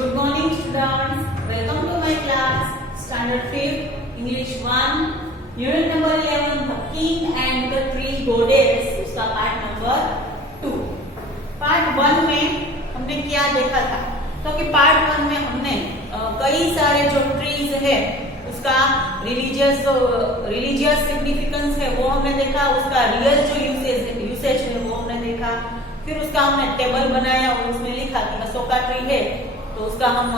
Good morning students. Welcome to my class. Standard 5 English 1 Unit number 11 The King and the Three Goddess. उसका part number 2. Part 1 में हमने क्या देखा था? तो कि पार्ट 1 में हमने कई सारे जो ट्रीज है उसका रिलीजियस सिग्निफिकेंस है वो हमने देखा, उसका रियल जो यूसेज है वो हमने देखा। फिर उसका हमने टेबल बनाया और उसमें लिखा कि अशोका ट्री है तो उसका हम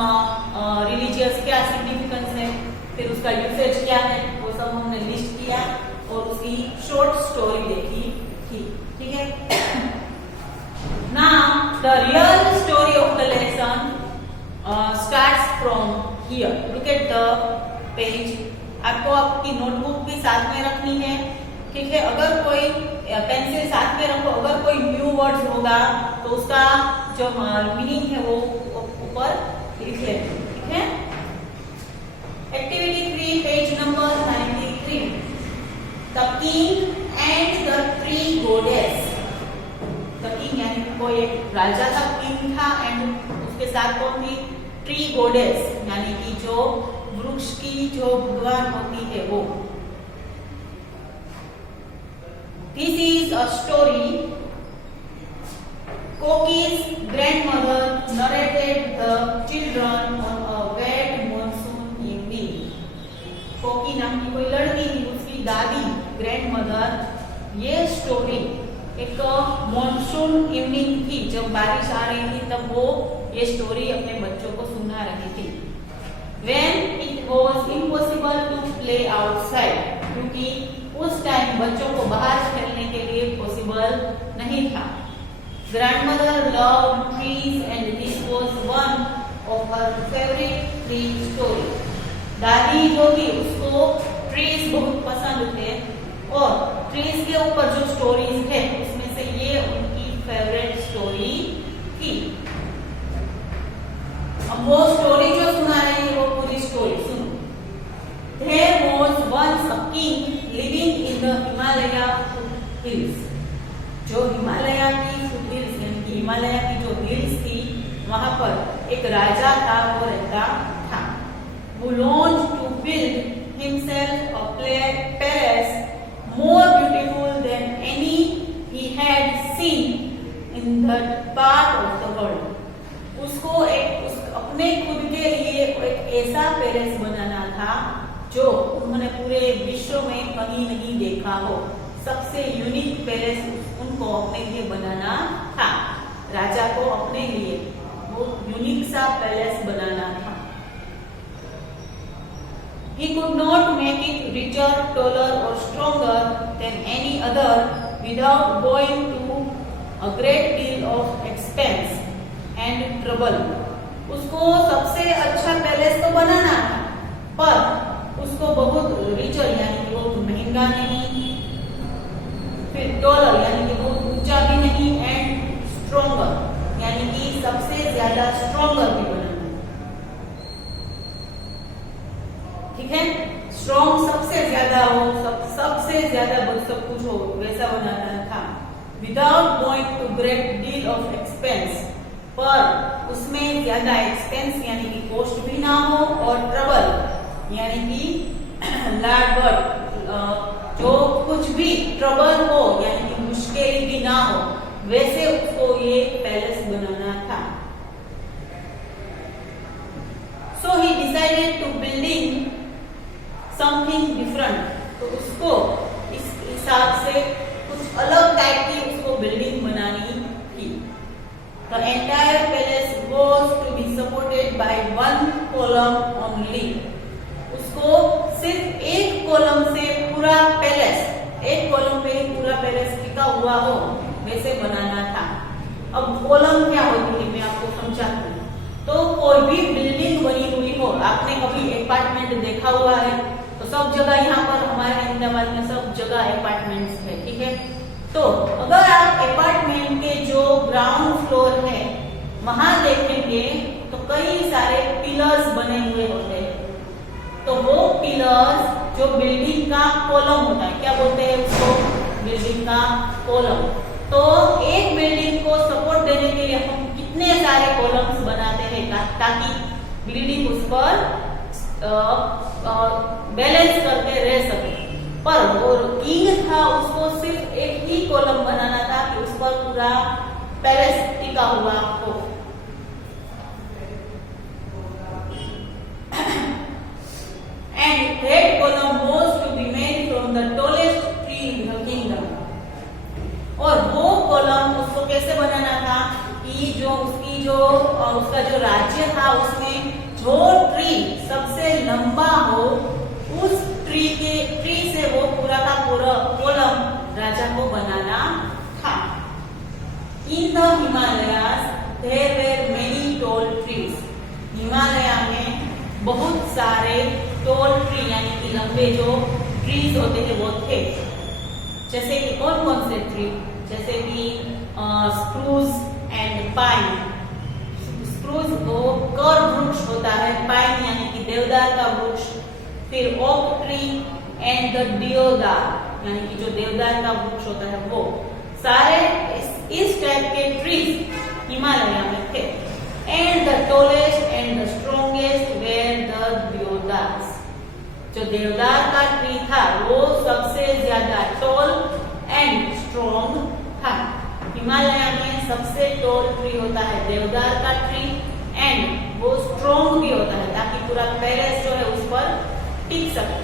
रिलीजियस क्या सिग्निफिकेंस है, फिर उसका यूसेज क्या है वो सब हमने लिस्ट किया और उसकी शॉर्ट स्टोरी देखी थी। ठीक है, now the real story of the lesson starts from here. Look at the page. आपको आपकी नोटबुक भी साथ में रखनी है। ठीक है, अगर कोई पेंसिल साथ में रखो, अगर कोई न्यू वर्ड्स होगा तो उसका जो मीनिंग है वो ऊपर लिख लेना। ठीक है, activity 3 page number 93 the king and the three गोडेस। The king यानी कोई एक राजा था, किंग था, एंड उसके साथ कौन थी? ट्री गोडेस यानी कि जो वृक्ष की जो भगवान होती है वो। This is a story. Koki's grandmother narrated the children on a wet monsoon evening. कोकी नाम की कोई लड़की थी, उसकी दादी ग्रैंडमदर ये स्टोरी एक मॉनसून इवनिंग थी, जब बारिश आ रही थी तब वो ये स्टोरी अपने बच्चों को सुना रही थी। When it was impossible to play outside, क्योंकि उस टाइम बच्चों को बाहर खेलने के लिए पॉसिबल नहीं था। Grandmother loved trees and this was one of her favorite tree story. दादी जो थी उसको ट्रीज बहुत पसंद थे और ट्रीज के ऊपर जो स्टोरीज है उसमें से ये उनकी फेवरेट स्टोरी थी। अब वो स्टोरी जो सुना रही है वो पूरी स्टोरी सुनो। There was once a king living in the Himalaya hills. जो हिमालय की फुटहिल्स यानी कि हिमालय की जो हिल्स थी वहां पर एक राजा था, वो रहता था। Who longed to build himself a palace more beautiful than any he had seen in that part of the world. उसको अपने खुद के लिए एक ऐसा पैलेस बनाना था जो उन्होंने पूरे विश्व में कहीं नहीं देखा हो। सबसे यूनिक पैलेस उनको अपने लिए बनाना था। राजा को अपने लिए वो यूनिक सा पैलेस बनाना था। He could not make it richer, taller or stronger than any other without going to a great deal of expense and trouble. उसको सबसे अच्छा पैलेस तो बनाना था, पर उसको बहुत रिचर यानी कि बहुत महंगा नहीं, फिर टॉलर यानी कि बहुत ऊंचा भी नहीं, एंड स्ट्रॉन्गर यानी कि सबसे ज्यादा स्ट्रॉन्गर भी बनाना। ठीक है, स्ट्रॉन्ग सबसे ज्यादा हो, सबसे ज्यादा सब कुछ हो वैसा बनाना था। Without going to great deal of expense, पर उसमें ज्यादा एक्सपेंस यानी कि कॉस्ट भी ना हो और ट्रबल यानी कि लाडवर्ड जो कुछ भी ट्रबल हो यानी कि मुश्किल भी ना हो, वैसे उसको ये पैलेस बनाना था। So he decided to building something different. तो उसको इस हिसाब से कुछ अलग टाइप की उसको बिल्डिंग बनानी थी। The entire palace was to be supported by one column only. उसको सिर्फ एक कॉलम से पूरा पैलेस, एक कॉलम पे ही पूरा पैलेस टिका हुआ हो वैसे बनाना था। अब कॉलम क्या होती है मैं आपको समझाती हूँ। तो कोई भी बिल्डिंग बनी हुई हो, आपने कभी अपार्टमेंट देखा हुआ है तो सब जगह यहाँ पर हमारे अहमदाबाद में सब जगह अपार्टमेंट्स है। ठीक है, तो अगर आप अपार्टमेंट के जो ग्राउंड फ्लोर है वहां देखेंगे तो कई सारे पिलर्स बने हुए होते हैं। तो वो पिलर्स जो बिल्डिंग का कॉलम होता है, क्या बोलते हैं उसको? बिल्डिंग का कॉलम। तो एक बिल्डिंग को सपोर्ट देने के लिए हम इतने सारे कॉलम्स बनाते हैं ताकि बिल्डिंग उस पर बैलेंस करके रह सके। पर वो किंग था, उसको सिर्फ एक ही कॉलम बनाना था कि उस पर पूरा पैलेस टिका हुआ हो। And that column was to be made from the tallest tree in the kingdom. और वो कॉलम उसको कैसे बनाना था कि उसका जो राज्य था उसमें जो ट्री सबसे लंबा हो, उस ट्री से वो पूरा का पूरा कॉलम राजा को बनाना था। In the Himalayas there were many tall trees. Himalaya में बहुत सारे टॉल ट्री यानी कि लंबे जो ट्रीज होते हैं वो थे। जैसे कि कौन कौन से ट्री, जैसे कि स्प्रूस एंड पाइन। स्प्रूस वो कर वृक्ष होता है, पाइन यानी कि देवदार का वृक्ष, फिर ओक ट्री एंड द देवदार यानी कि जो देवदार का वृक्ष होता है वो सारे इस टाइप के ट्रीज हिमालय में थे। And the tallest and the strongest were the deodars. जो देवदार का ट्री था वो सबसे ज्यादा टॉल एंड स्ट्रॉन्ग था। हिमालय में सबसे टॉल ट्री होता है देवदार का ट्री एंड वो स्ट्रॉन्ग भी होता है ताकि पूरा पैलेस जो है उस पर टिक सके।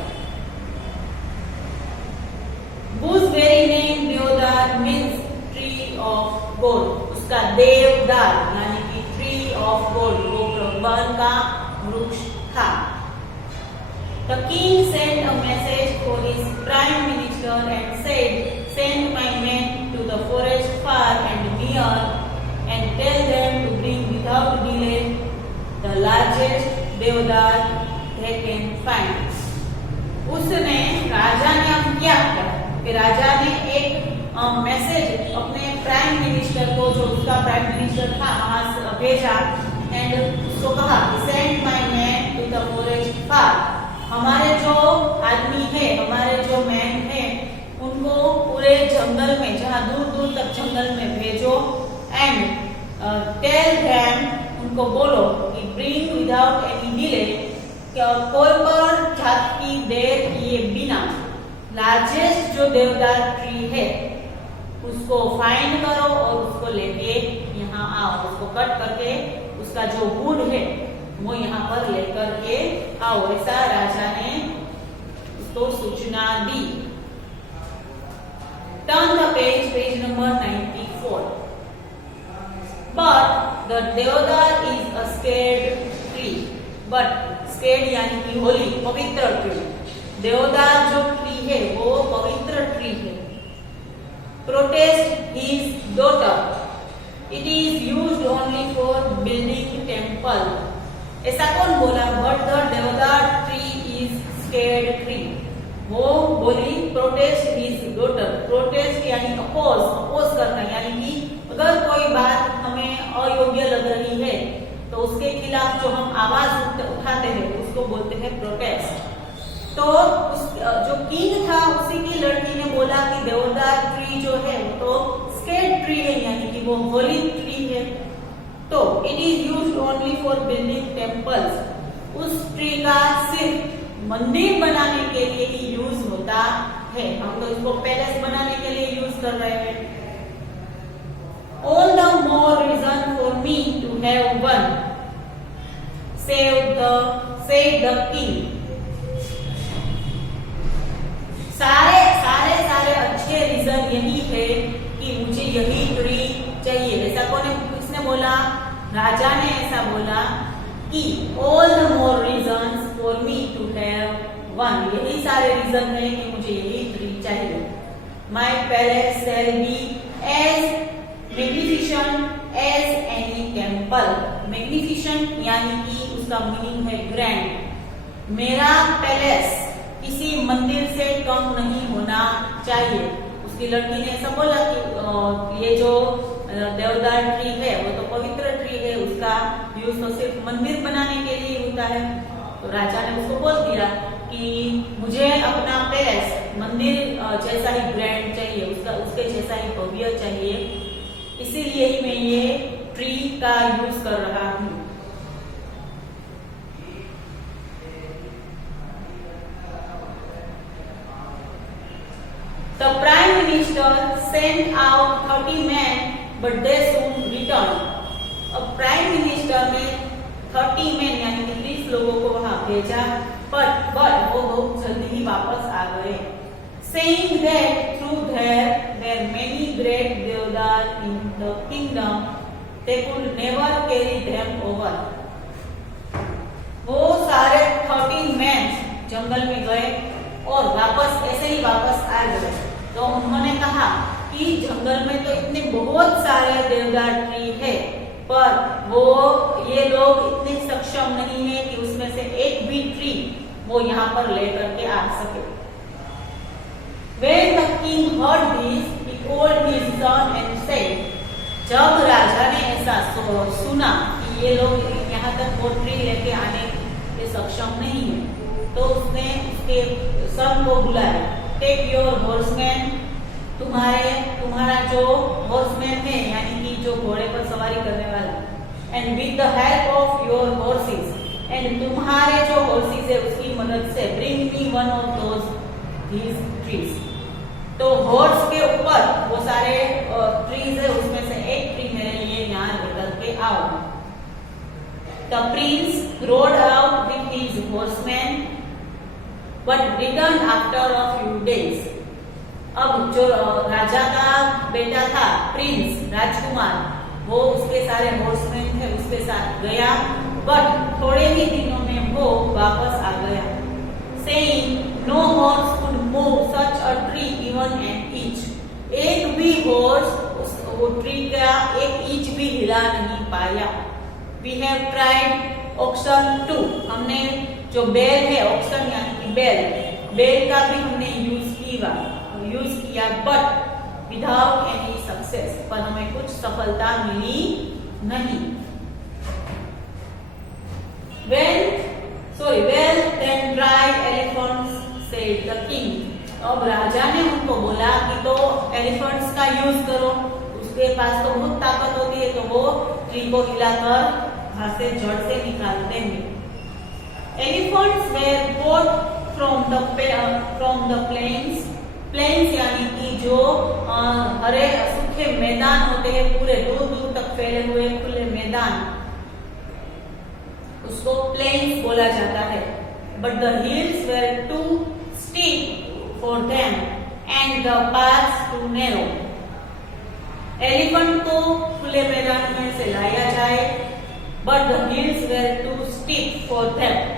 Gooseberry name देवदार मीन्स ट्री ऑफ गोल्ड। उसका देवदार यानी कि ट्री ऑफ गोल्ड वो भगवान का वृक्ष था। The king sent a message for his prime minister and said, "Send my men to the forest far and near, and tell them to bring without delay the largest deodar they can find." उसने राजा ने अब क्या किया कि राजा ने एक message अपने prime minister को, जो उसका प्राइम मिनिस्टर था, वहां भेजा एंड उसको कहा send my man to the forest far. हमारे जो आदमी है, हमारे जो मैन है, उनको पूरे जंगल में, जहाँ दूर दूर तक जंगल में भेजो एंड टेल देम, उनको बोलो कि ब्रिंग विदाउट एनी डिले, कोई पर जात की देर किए बिना लार्जेस्ट जो देवदार ट्री है उसको फाइंड करो और उसको लेके यहाँ आओ, उसको कट करके उसका जो वुड है वो यहाँ पर लेकर के आओ। ऐसा राजा ने उसको सूचना दी। Turn the page, page number 94। But the deodar is a scared tree. But scared यानी कि होली, पवित्र ट्री। देवदार जो ट्री है वो पवित्र ट्री है। Protest his daughter. It is used only for building temple. ऐसा कौन बोला? बट द देवदार ट्री इज स्केर्ड ट्री। वो बोली प्रोटेस्ट हिज डॉटर। प्रोटेस्ट यानी अपोज करना, यानी कि अगर कोई बात हमें अयोग्य लग रही है तो उसके खिलाफ जो हम आवाज उठाते हैं उसको बोलते हैं प्रोटेस्ट। तो जो किंग था उसी की लड़की ने बोला कि देवदार ट्री जो है वो तो स्केर्ड ट्री है, यानी कि वो होली ट्री है। तो it is used only for building temples. उस ट्री का सिर्फ मंदिर बनाने के लिए ही यूज होता है। हम तो इसको पैलेस बनाने के लिए यूज कर रहे हैं। All the more reason for me to have one, said the king. सारे अच्छे रीजन यही है कि मुझे यही ट्री चाहिए। ऐसा किसने बोला? राजा ने ऐसा बोला कि all the more reasons for me to have one. यही सारे रीजन है कि मुझे यही ट्री चाहिए। My palace shall be as magnificent as any temple. Magnificent यानी कि उसका मीनिंग है ग्रैंड। मेरा पैलेस किसी मंदिर से कम नहीं होना चाहिए। उसकी लड़की ने ऐसा बोला कि ये जो देवदार ट्री है वो तो पवित्र ट्री है, उसका यूज तो सिर्फ मंदिर बनाने के लिए होता है। तो राजा ने उसको बोल दिया कि मुझे अपना पैलेस मंदिर जैसा ही ग्रैंड चाहिए, उसके जैसा ही भव्य चाहिए, इसीलिए ही मैं ये ट्री का यूज कर रहा हूं। The Prime Minister sent out 30 men, but they soon returned. अब प्राइम मिनिस्टर ने 30 men यानी कि 30 लोगों को वहां भेजा, but वो बहुत जल्दी ही वापस आ गए। Saying that through there were many great deodar in the kingdom, they could never carry them over. वो सारे 30 men जंगल में गए और वापस ऐसे ही वापस आ गए। तो उन्होंने कहा कि जंगल में तो इतने बहुत सारे देवदार ट्री है, पर वो ये लोग इतने सक्षम नहीं है कि उसमें से एक भी ट्री वो यहाँ पर लेकर के आ सके। When the king heard this, he called his son and said, जब राजा ने ऐसा सुना कि ये लोग यहाँ तक वो ट्री लेके आने के सक्षम नहीं है, तो उसने उसके सन को बुलाया। टेक योर हॉर्समैन, तुम्हारा जो हॉर्समैन है यानी कि जो घोड़े पर सवारी करने वाला, and with the help of your horses, and तुम्हारे जो हॉर्सेस है उसकी मदद से bring me one of those these trees. तो हॉर्स के ऊपर वो सारे ट्रीज है उसमें से एक ट्री मेरे लिए यहाँ लेकर के आओ। The Prince road out with his horseman but returned after a few days. अब जो राजा का बेटा था प्रिंस राजकुमार, वो उसके सारे हॉर्समैन थे उसके साथ गया, बट थोड़े ही दिनों में वो वापस आ गया। Saying no horse could move such a tree even an inch. एक भी हॉर्स वो ट्री का एक इंच भी हिला नहीं पाया। We have tried oxen too. हमने जो बेल है, ऑक्सन यानी कि बेल का भी हमने यूज किया, बट विदाउट एनी सक्सेस, पर हमें कुछ सफलता मिली नहीं। Well then try elephants, said the king. अब राजा ने उनको बोला कि तो एलिफेंट्स का यूज करो, उसके पास तो बहुत ताकत होती है, तो वो ट्री को हिलाकर घास से जड़ से निकालते हैं। Elephants were brought from the plains यानी कि जो हरे सूखे मैदान होते हैं, पूरे दूर दूर तक फैले हुए खुले मैदान, उसको प्लेन्स बोला जाता है। But the hills were too steep for them and the paths too narrow. Elephant को खुले मैदान में से लाया जाए, but the hills were too steep for them.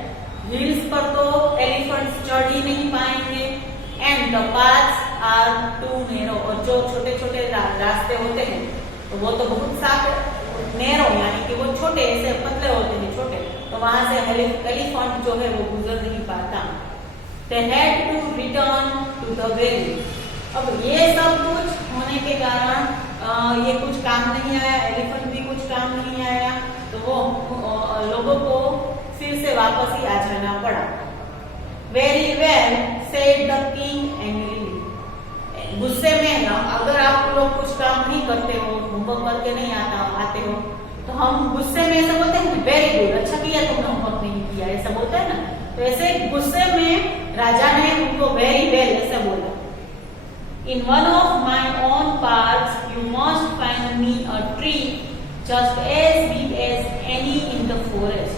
Hills पर तो एलिफेंट्स चढ़ ही नहीं पाएंगे, and the paths are too narrow, और जो छोटे छोटे रास्ते होते हैं तो वो तो बहुत साफ नैरो यानी कि वो छोटे ऐसे पतले होते हैं छोटे, तो वहां से एलिफेंट जो है वो गुजर नहीं पाता। They had to return to the valley. अब ये सब कुछ होने के कारण ये कुछ काम नहीं आया, एलिफेंट भी कुछ काम नहीं आया, तो वो लोगों को फिर से वापस ही आ जाना पड़ा। Very well, said the king angrily. गुस्से में ना, अगर आप लोग कुछ काम नहीं करते हो, होमवर्क करके नहीं आते हो, तो हम गुस्से में ऐसा बोलते हैं वेरी गुड, अच्छा किया तुमने होमवर्क नहीं किया, ऐसा बोलते हैं ना। तो ऐसे गुस्से में राजा ने उनको वेरी वेल ऐसा बोला। In one of my own parks, you must find me a tree just as big as any in the forest.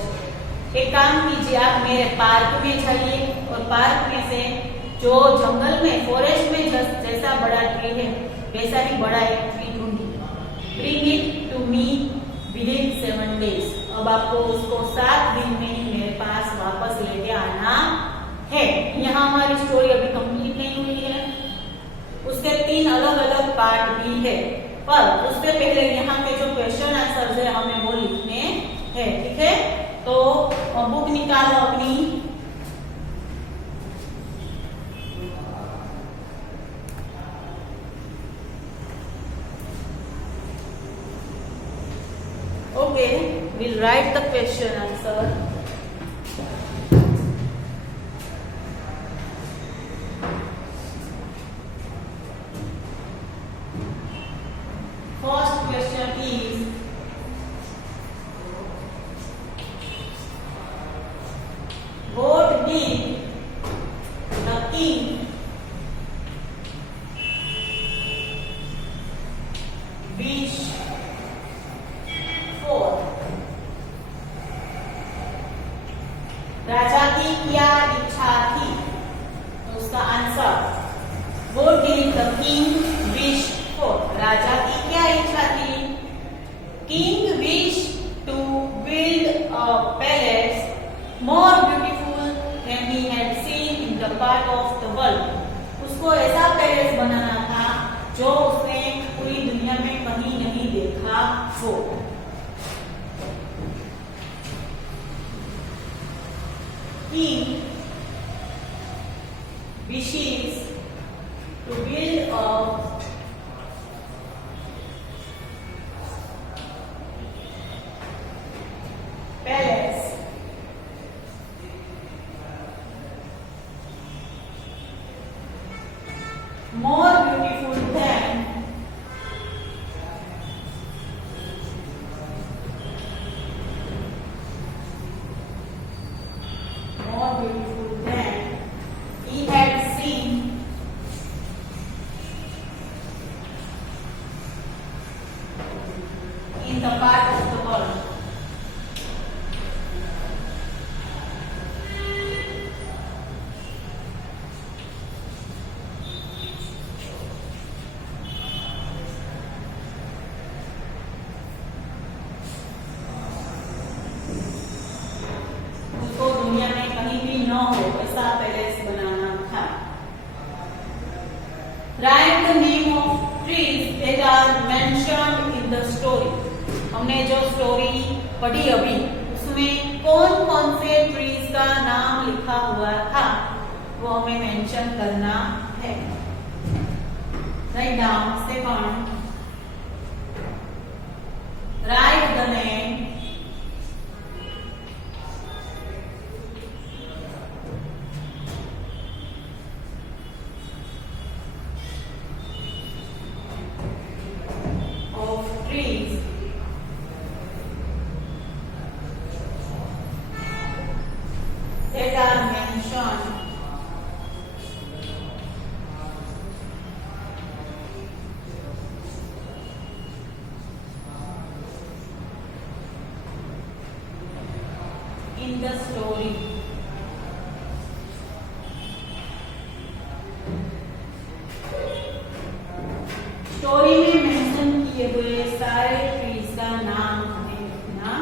एक काम कीजिए, आप मेरे पार्क में जाइए और पार्क में से जो जंगल में फॉरेस्ट में जैसा बड़ा ट्री है वैसा ही बड़ा एक ट्री ढूंढिए। Bring it to me within 7 days. अब आपको उसको 7 दिन में ही मेरे पास वापस लेके आना है। यहाँ हमारी स्टोरी अभी कंप्लीट नहीं हुई है, उसके 3 अलग अलग पार्ट भी है, पर उससे पहले यहाँ के जो क्वेश्चन आंसर है हमें वो लिखने हैं, ठीक है। तो बुक निकालो अपनी, okay, we'll write the question answer. First question is, राजा की क्या इच्छा थी? King wish to build a palace more beautiful than he had seen in the part of the world. उसको ऐसा पैलेस बनाना था जो उसने पूरी दुनिया में कहीं नहीं देखा हो। King wishes to build a palace more beautiful than he had seen in the part of the world. उसको दुनिया में कहीं भी न हो ऐसा पैलेस बनाना था। Write the name of trees that are mentioned in the story. हमने जो स्टोरी पढ़ी अभी उसमें कौन कौन से ट्रीज का नाम लिखा हुआ था वो हमें मेंशन करना है। Write down, Stefan. Write the name of trees that are mentioned in the story. Story में मेंशन किए हुए सारे ट्रीज का नाम हमें लिखना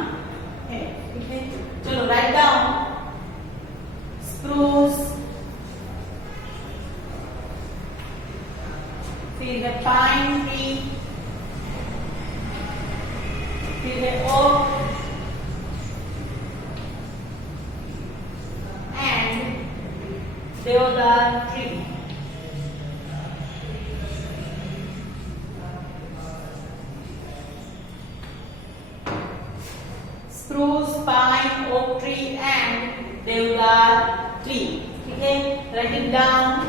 है। ठीक है, चलो राइट डाउन। स्प्रूस, फिर है पाइन ट्री, फिर है ओक एंड देवदार tree. Spruce, pine, oak tree and deodar tree. ठीक है, write it down.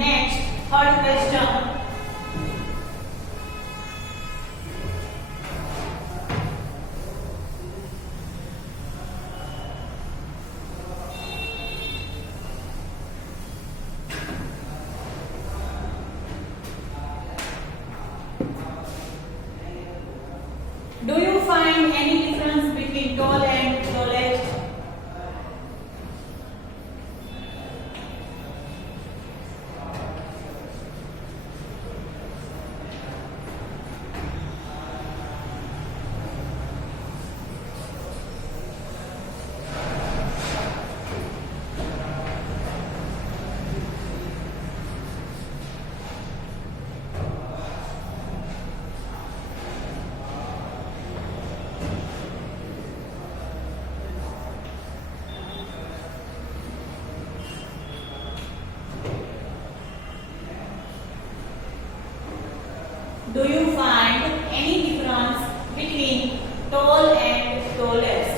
Next, third question. Do you find any difference between tall and tallest? Tall and tallest.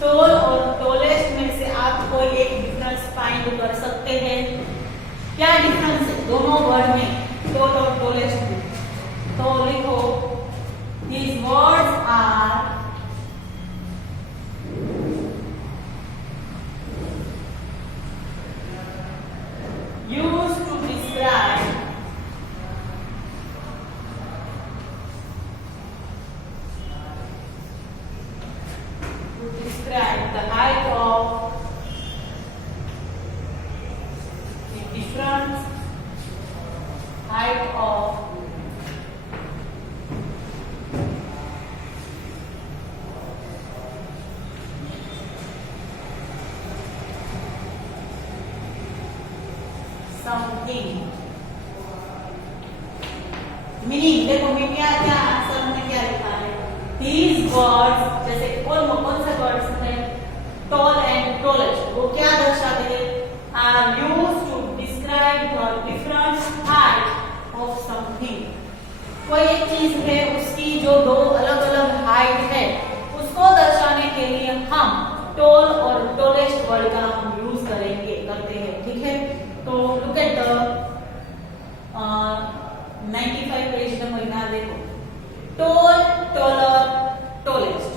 Tall और tallest में से आप कोई एक डिफरेंस फाइंड कर सकते हैं। क्या डिफरेंस है दोनों वर्ड में, टॉल और टॉलेस्ट में? तो लिखो, these words are used to describe the height of the different height of something। Meaning देखो मैं क्या क्या आंसर में क्या लिखा है, these words, जैसे कौन से वर्ड्स हैं, tall and tallest, वो क्या दर्शाते हैं, are used to describe the different height of something। कोई एक चीज है उसकी जो दो अलग अलग हाइट है उसको दर्शाने के लिए हम tall और tallest वर्ड का हम यूज करते हैं, ठीक है। तो look at the 95 page number यहाँ देखो, tall, taller, tallest,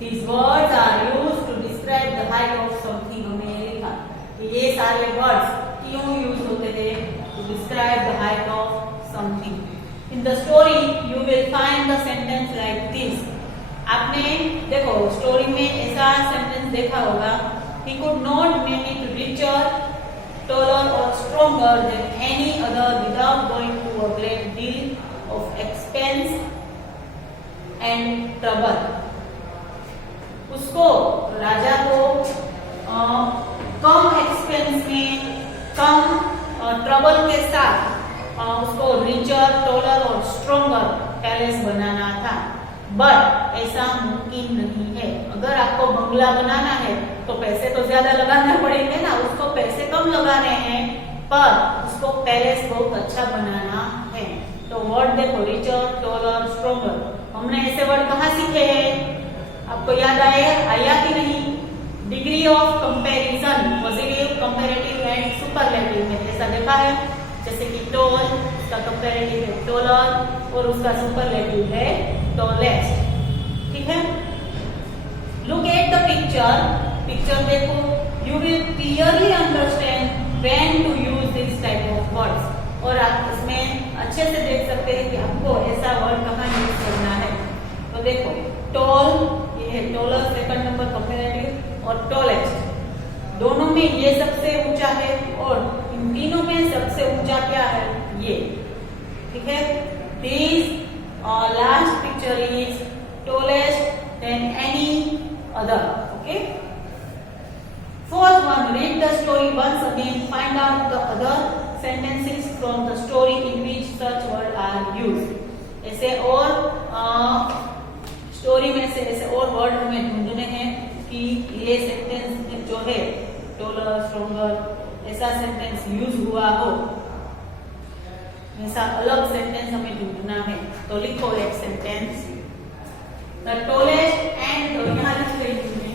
these words are used to describe the height of something। हमने ये लिखा कि ये सारे वर्ड्स क्यों यूज होते थे, to describe the height of something। in the story you will find the sentence like this। आपने देखो स्टोरी में ऐसा सेंटेंस देखा होगा, he could not make it richer, taller or stronger than any other without going to a great deal of expense and trouble। उसको राजा को कम expense में, कम trouble के साथ उसको रिचर, टॉलर और स्ट्रॉन्गर पैलेस बनाना था, बट ऐसा मुमकिन नहीं है। अगर आपको बंगला बनाना है तो पैसे तो ज्यादा लगाने पड़ेंगे ना, उसको पैसे कम लगाने हैं पर उसको पैलेस बहुत अच्छा बनाना है। तो वर्ड देखो, रिचर, टॉलर, स्ट्रॉन्गर, हमने ऐसे वर्ड कहाँ सीखे हैं, आपको याद आया कि नहीं? Degree of comparison, positive, comparative and superlative में ऐसा देखा है, जैसे कि टॉल, उसका कंपैरेटिव है टॉलर और उसका सुपरलेटिव है टॉलेस्ट, ठीक है। लुक एट द पिक्चर देखो, you will clearly understand when to use this type of words. और आप इसमें अच्छे से देख सकते हैं कि आपको ऐसा वर्ड कहाँ यूज करना है। तो देखो, टॉल ये है टॉलर, सेकंड नंबर कंपैरेटिव, और टॉलेस्ट दोनों में ये सबसे ऊंचा है और इन तीनों में सबसे ऊंचा क्या है, ये, ठीक है। This last picture is tallest than any other, okay। Fourth one, read the story once again, find out the other sentences from the story in which such words are used। ऐसे और स्टोरी में से ऐसे और word हमें ढूंढने हैं कि ये सेंटेंस जो है टॉलर, स्ट्रॉन्गर, ऐसा सेंटेंस यूज हुआ हो, ऐसा अलग सेंटेंस हमें ढूंढना है। तो लिखो एक सेंटेंस, द टॉलेस्ट एंड, तो यहाँ लिख रही हूँ मैं,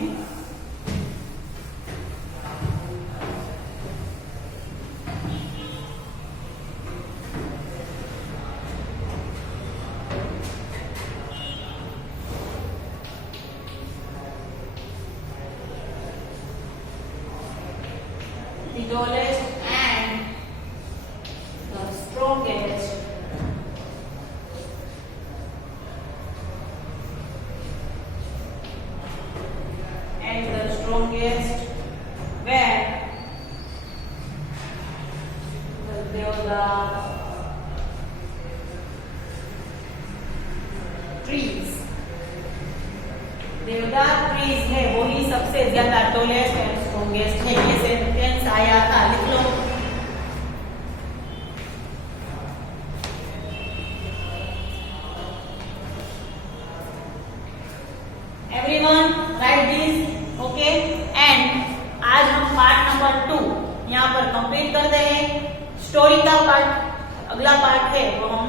the tallest and the strongest where they were the trees। देवदार ट्रीज है वही सबसे ज्यादा टॉलेस्ट एंड स्ट्रॉन्गेस्ट है। ये सेंटेंस आया था, लिख लो। Everyone write this, okay. And आज हम पार्ट नंबर 2 यहाँ पर कंप्लीट कर रहे हैं। स्टोरी का पार्ट अगला पार्ट है वो हम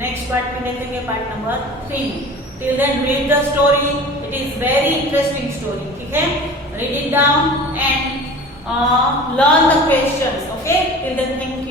नेक्स्ट पार्ट में देखेंगे, part number 3। Till then read the story. It is very interesting story. ठीक है? Read it down and learn the questions. Okay? Till then thank you.